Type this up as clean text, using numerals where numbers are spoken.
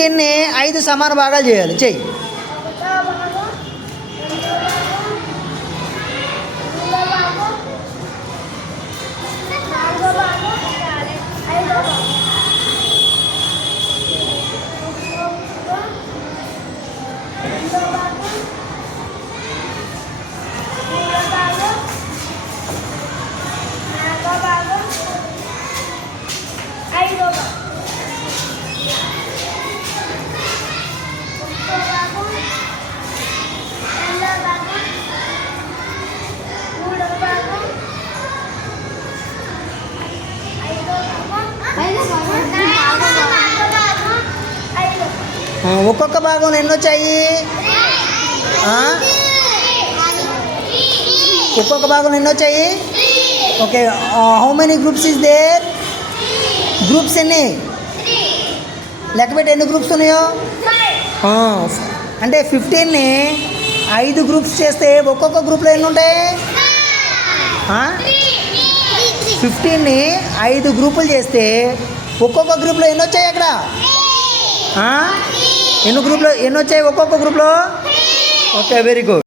15ని 5 సమాన భాగాలు చేయాలి. చెయ్యి. ఒక్కొక్క భాగం ఎన్ని వచ్చాయి? ఒక్కొక్క భాగం ఎన్ని వచ్చాయి? Okay. How many groups is there? Groups ఎన్ని? లెక్క పెట్టి ఎన్ని గ్రూప్స్ ఉన్నాయో? అంటే 15ని 5 గ్రూప్స్ చేస్తే ఒక్కొక్క గ్రూప్లో ఎన్ని ఉంటాయి? 15ని 5 గ్రూపులు చేస్తే ఒక్కొక్క గ్రూప్లో ఎన్ని వచ్చాయి? అక్కడ ఎన్ని వచ్చాయి ఒక్కొక్క గ్రూప్లో? Okay, very good.